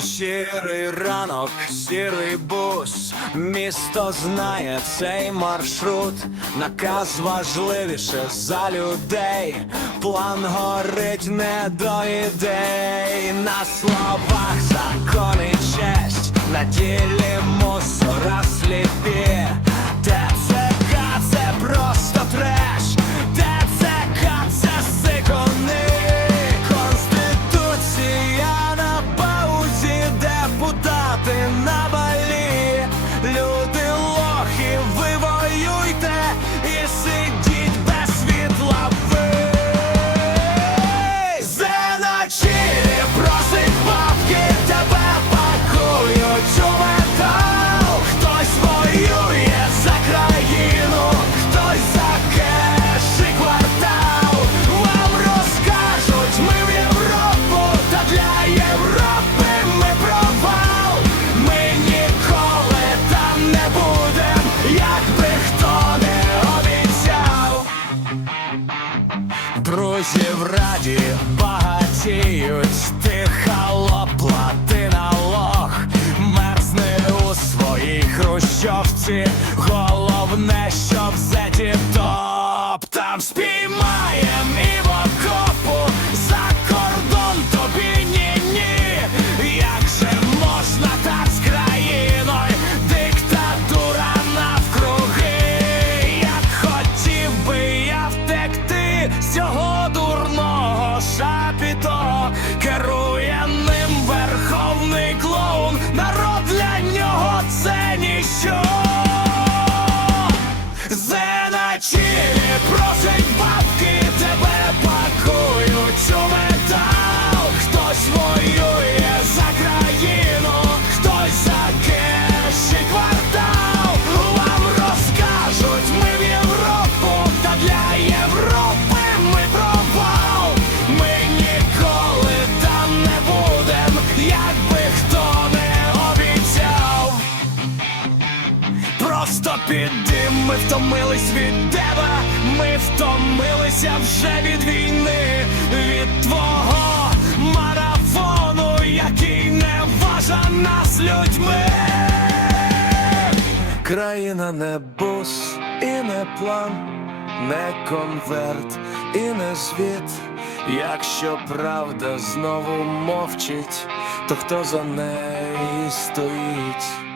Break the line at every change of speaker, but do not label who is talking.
Сірий ранок, сірий бус, місто знає цей маршрут, наказ важливіше за людей, план горить не до ідей, на словах закони честь, на ділі мусора сліпі, багатіють, ти плати налог, мерзни у своїй хрущовці, головне, щоб зеті топ. Там спіймаєм і в Просто піди, ми втомились від тебе, ми втомилися вже від війни, від твого марафону, який не важа нас людьми. Країна не бус і не план, не конверт і не звіт. Якщо правда знову мовчить, то хто за неї стоїть?